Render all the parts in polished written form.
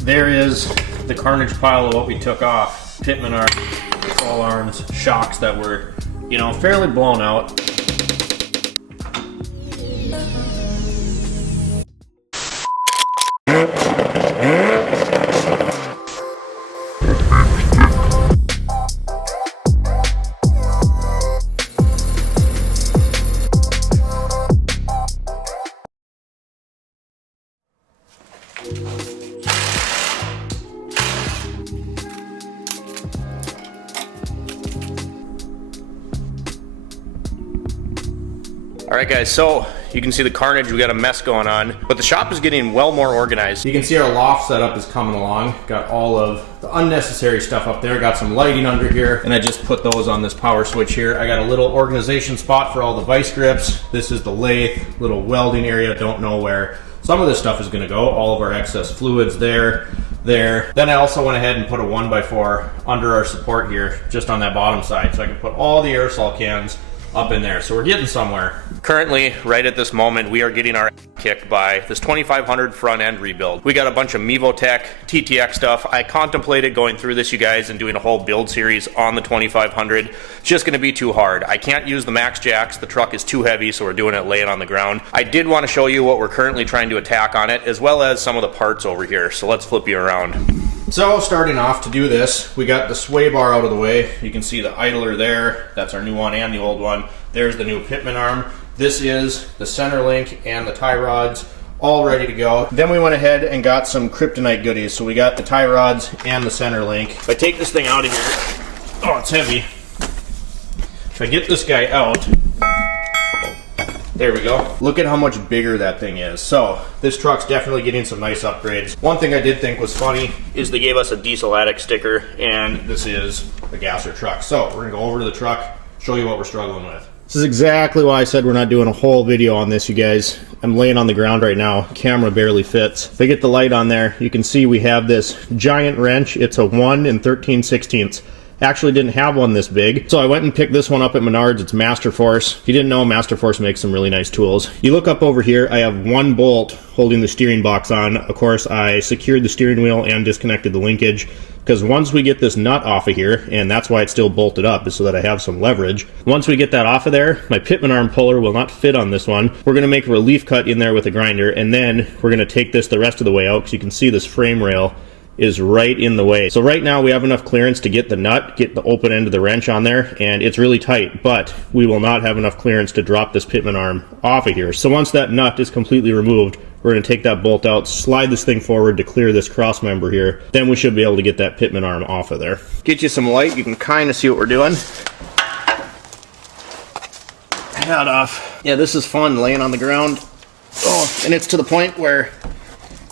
There is the carnage pile of what we took off. Pitman arms, control arms, shocks that were, you know, fairly blown out. Alright guys, so you can see the carnage, we got a mess going on, but the shop is getting well more organized. You can see our loft setup is coming along. Got all of the unnecessary stuff up there, got some lighting under here, and I just put those on this power switch here. I got a little organization spot for all the vice grips. This is the lathe, little welding area, don't know where some of this stuff is gonna go. All of our excess fluids there. Then I also went ahead and put a 1x4 under our support here, just on that bottom side, so I can put all the aerosol cans up in there. So we're getting somewhere. Currently, right at this moment, we are getting our kicked by this 2500 front end rebuild. We got a bunch of Mevotech TTX stuff. I contemplated going through this, you guys, and doing a whole build series on the 2500. It's just gonna be too hard. I can't use the max jacks. The truck is too heavy, so we're doing it laying on the ground. I did want to show you what we're currently trying to attack on it, as well as some of the parts over here. So let's flip you around. So starting off to do this, we got the sway bar out of the way. You can see the idler there. That's our new one and the old one. There's the new pitman arm. This is the center link and the tie rods, all ready to go. Then we went ahead and got some Kryptonite goodies. So we got the tie rods and the center link. If I take this thing out of here, oh, it's heavy. If I get this guy out, there we go. Look at how much bigger that thing is. So this truck's definitely getting some nice upgrades. One thing I did think was funny is they gave us a diesel addict sticker, and this is a gasser truck. So we're gonna go over to the truck, show you what we're struggling with. This is exactly why I said we're not doing a whole video on this, you guys. I'm laying on the ground right now. Camera barely fits. If I get the light on there, you can see we have this giant wrench. It's a 1 13/16. Actually didn't have one this big, so I went and picked this one up at Menards. It's Master Force. If you didn't know, Master Force makes some really nice tools. You look up over here, I have one bolt holding the steering box on. Of course, I secured the steering wheel and disconnected the linkage, because once we get this nut off of here, and that's why it's still bolted up, is so that I have some leverage. Once we get that off of there, my pitman arm puller will not fit on this one. We're gonna make a relief cut in there with a grinder, and then we're gonna take this the rest of the way out, because you can see this frame rail is right in the way. So right now we have enough clearance to get the nut, get the open end of the wrench on there, and it's really tight, but we will not have enough clearance to drop this pitman arm off of here. So once that nut is completely removed, we're going to take that bolt out, slide this thing forward to clear this cross member here. Then we should be able to get that pitman arm off of there. Get you some light, you can kind of see what we're doing. Hat off. Yeah, this is fun, laying on the ground. Oh, and it's to the point where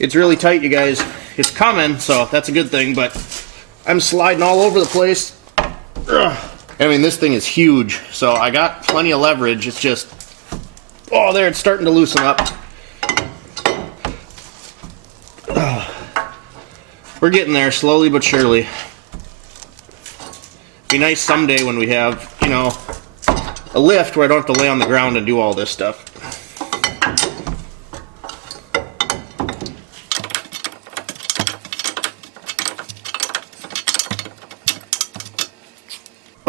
it's really tight, you guys. It's coming, so that's a good thing, but I'm sliding all over the place. Ugh. I mean, this thing is huge, so I got plenty of leverage. It's just, oh, there, it's starting to loosen up. Ugh. We're getting there, slowly but surely. Be nice someday when we have, you know, a lift where I don't have to lay on the ground and do all this stuff.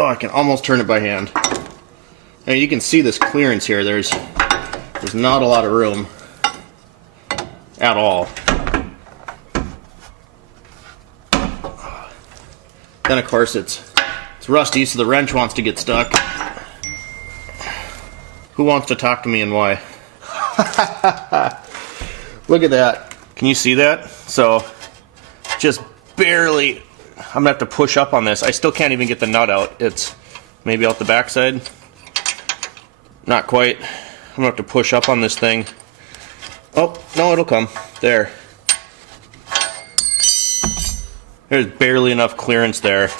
Oh, I can almost turn it by hand. And you can see this clearance here. There's not a lot of room at all. Then of course it's rusty, so the wrench wants to get stuck. Who wants to talk to me and why? Look at that. Can you see that? So just barely. I'm gonna have to push up on this. I still can't even get the nut out. It's maybe out the backside. Not quite. I'm gonna have to push up on this thing. Oh, no, it'll come. There. There's barely enough clearance there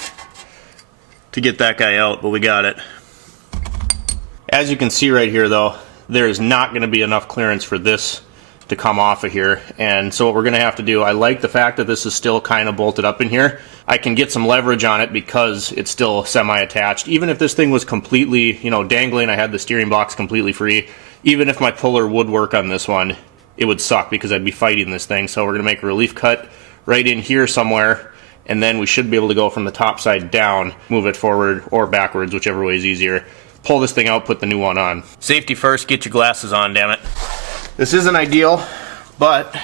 to get that guy out, but we got it. As you can see right here though, there is not gonna be enough clearance for this to come off of here, and so what we're gonna have to do, I like the fact that this is still kind of bolted up in here. I can get some leverage on it because it's still semi-attached. Even if this thing was completely, you know, dangling, I had the steering box completely free, even if my puller would work on this one, it would suck because I'd be fighting this thing. So we're gonna make a relief cut right in here somewhere, and then we should be able to go from the top side down, move it forward or backwards, whichever way is easier. Pull this thing out, put the new one on. Safety first, get your glasses on, damn it. This isn't ideal, but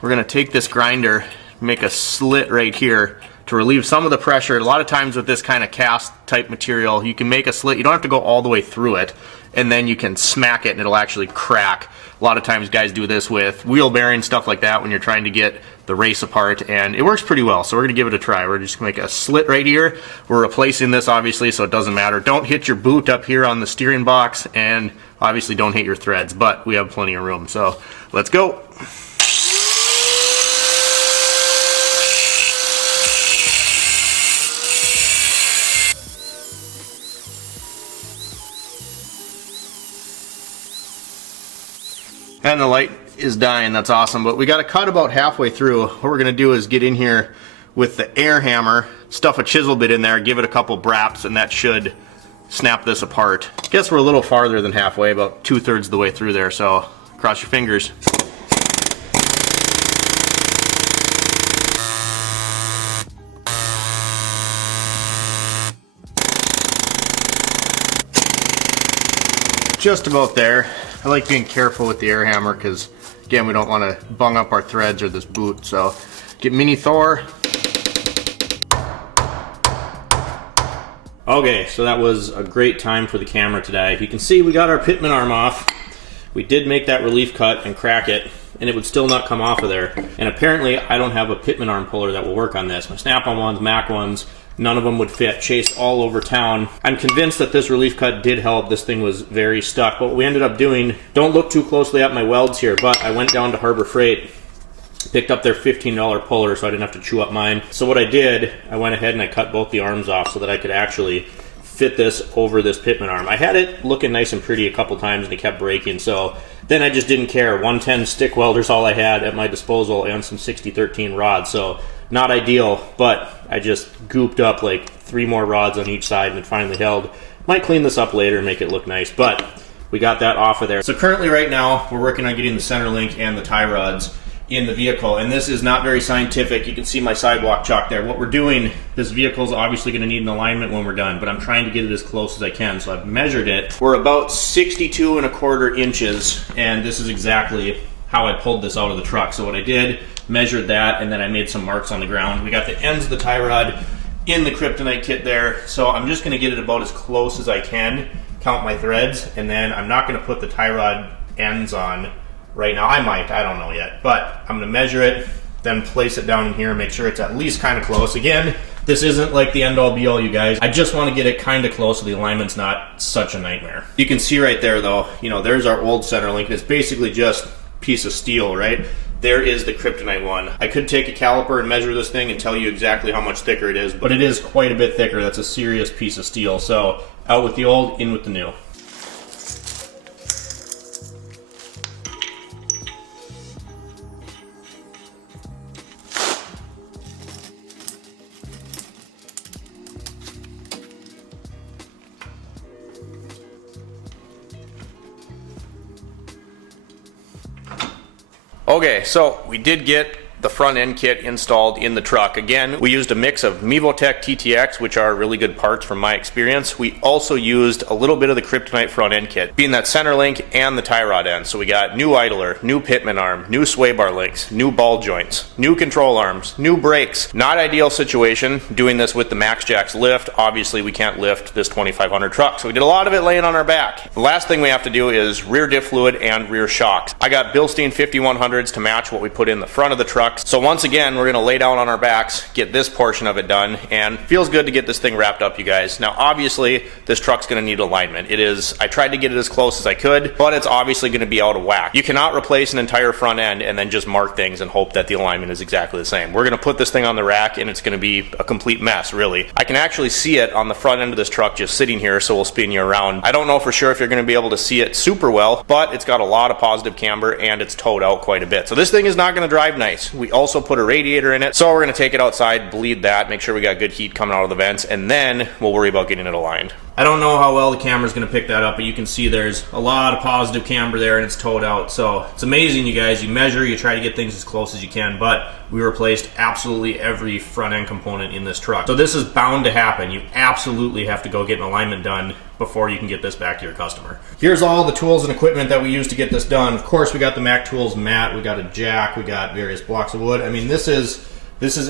we're gonna take this grinder, make a slit right here to relieve some of the pressure. A lot of times with this kind of cast type material, you can make a slit, you don't have to go all the way through it, and then you can smack it and it'll actually crack. A lot of times guys do this with wheel bearings, stuff like that, when you're trying to get the race apart, and it works pretty well, so we're gonna give it a try. We're just gonna make a slit right here. We're replacing this obviously, so it doesn't matter. Don't hit your boot up here on the steering box, and obviously don't hit your threads, but we have plenty of room, so let's go. And the light is dying, that's awesome, but we got to cut about halfway through. What we're going to do is get in here with the air hammer, stuff a chisel bit in there, give it a couple braps, and that should snap this apart. Guess we're a little farther than halfway, about 2/3 of the way through there, so cross your fingers. Just about there. I like being careful with the air hammer because, again, we don't want to bung up our threads or this boot. So get Mini Thor. Okay, so that was a great time for the camera today. You can see we got our pitman arm off. We did make that relief cut and crack it, and it would still not come off of there. And apparently I don't have a pitman arm puller that will work on this. My Snap-on ones, Mac ones, none of them would fit. Chased all over town. I'm convinced that this relief cut did help. This thing was very stuck. But what we ended up doing, don't look too closely at my welds here, but I went down to Harbor Freight, picked up their $15 puller so I didn't have to chew up mine. So what I did, I went ahead and I cut both the arms off so that I could actually fit this over this pitman arm. I had it looking nice and pretty a couple times and it kept breaking, so then I just didn't care. 110 stick welders all I had at my disposal and some 6013 rods, so not ideal, but I just gooped up like 3 more rods on each side and it finally held. Might clean this up later and make it look nice, but we got that off of there. So currently right now we're working on getting the center link and the tie rods in the vehicle, and this is not very scientific. You can see my sidewalk chalk there. What we're doing, this vehicle is obviously going to need an alignment when we're done, but I'm trying to get it as close as I can, so I've measured it. We're about 62¼ inches, and this is exactly how I pulled this out of the truck. So what I did, measured that, and then I made some marks on the ground. We got the ends of the tie rod in the Kryptonite kit there, so I'm just going to get it about as close as I can, count my threads, and then I'm not going to put the tie rod ends on right now. I might, I don't know yet, but I'm going to measure it, then place it down in here, make sure it's at least kind of close. Again, this isn't like the end all be all, you guys. I just want to get it kind of close so the alignment's not such a nightmare. You can see right there though, you know, there's our old center link, and it's basically just a piece of steel, right? There is the Kryptonite one. I could take a caliper and measure this thing and tell you exactly how much thicker it is, but it is quite a bit thicker. That's a serious piece of steel. So out with the old, in with the new. Okay, so we did get the front end kit installed in the truck. Again, we used a mix of Mevotech TTX, which are really good parts from my experience. We also used a little bit of the Kryptonite front end kit, being that center link and the tie rod end. So we got new idler, new pitman arm, new sway bar links, new ball joints, new control arms, new brakes. Not ideal situation doing this with the Max Jacks lift. Obviously we can't lift this 2500 truck, so we did a lot of it laying on our back. The last thing we have to do is rear diff fluid and rear shocks. I got Bilstein 5100s to match what we put in the front of the truck. So once again, we're gonna lay down on our backs, get this portion of it done, and feels good to get this thing wrapped up, you guys. Now, obviously, this truck's gonna need alignment. I tried to get it as close as I could, but it's obviously gonna be out of whack. You cannot replace an entire front end and then just mark things and hope that the alignment is exactly the same. We're gonna put this thing on the rack and it's gonna be a complete mess, really. I can actually see it on the front end of this truck just sitting here, so we'll spin you around. I don't know for sure if you're gonna be able to see it super well, but it's got a lot of positive camber and it's towed out quite a bit. So this thing is not gonna drive nice. We also put a radiator in it, so we're gonna take it outside, bleed that, make sure we got good heat coming out of the vents, and then we'll worry about getting it aligned. I don't know how well the camera's gonna pick that up, but you can see there's a lot of positive camber there and it's towed out. So it's amazing, you guys. You measure, you try to get things as close as you can, but we replaced absolutely every front end component in this truck. So this is bound to happen. You absolutely have to go get an alignment done before you can get this back to your customer. Here's all the tools and equipment that we use to get this done. Of course, we got the Mac Tools mat, we got a jack, we got various blocks of wood. I mean, this is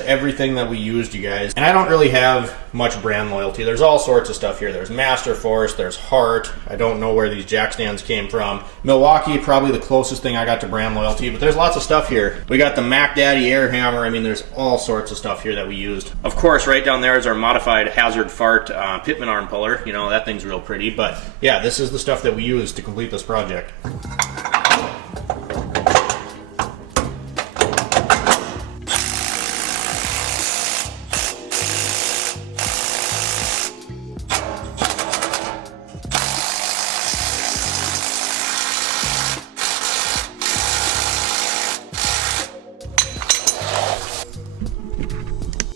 everything that we used, you guys. And I don't really have much brand loyalty. There's all sorts of stuff here. There's Master Force, there's Hart. I don't know where these jack stands came from. Milwaukee, probably the closest thing I got to brand loyalty, but there's lots of stuff here. We got the Mac Daddy air hammer. I mean, there's all sorts of stuff here that we used. Of course, right down there is our modified Hazard Fart pitman arm puller. You know, that thing's real pretty, but yeah, this is the stuff that we used to complete this project.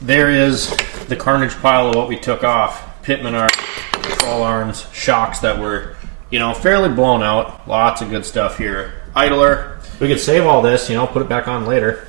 There is the carnage pile of what we took off. Pitman arms, control arms, shocks that were, you know, fairly blown out. Lots of good stuff here. Idler. We could save all this, you know, put it back on later.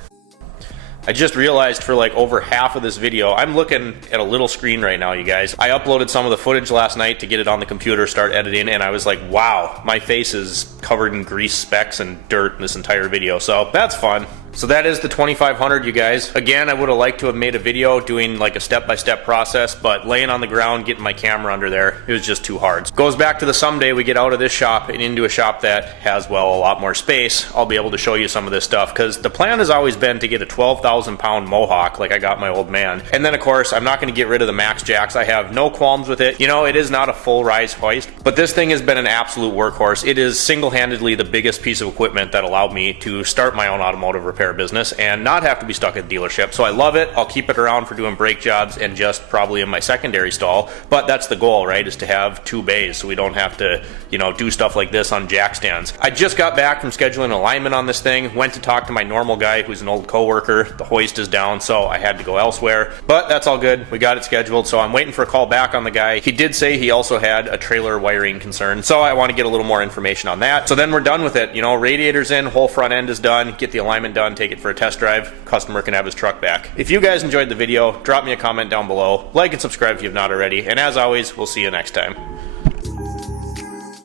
I just realized for like over half of this video, I'm looking at a little screen right now, you guys. I uploaded some of the footage last night to get it on the computer, start editing, and I was like, wow, my face is covered in grease specks and dirt in this entire video, so that's fun. So that is the 2500, you guys. Again, I would have liked to have made a video doing like a step-by-step process, but laying on the ground, getting my camera under there, it was just too hard. Goes back to the someday we get out of this shop and into a shop that has, well, a lot more space. I'll be able to show you some of this stuff, because the plan has always been to get a 12,000 pound Mohawk like I got my old man. And then of course, I'm not gonna get rid of the Max Jacks. I have no qualms with it. You know, it is not a full rise hoist, but this thing has been an absolute workhorse. It is single-handedly the biggest piece of equipment that allowed me to start my own automotive repair business and not have to be stuck at the dealership. So I love it. I'll keep it around for doing brake jobs and just probably in my secondary stall, but that's the goal, right? Is to have 2 bays so we don't have to, you know, do stuff like this on jack stands. I just got back from scheduling alignment on this thing, went to talk to my normal guy who's an old coworker. The hoist is down, so I had to go elsewhere, but that's all good. We got it scheduled, so I'm waiting for a call back on the guy. He did say he also had a trailer wiring concern, so I want to get a little more information on that. So then we're done with it. You know, radiator's in, whole front end is done, get the alignment done, take it for a test drive, customer can have his truck back. If you guys enjoyed the video, drop me a comment down below, like and subscribe if you've not already, and as always, we'll see you next time.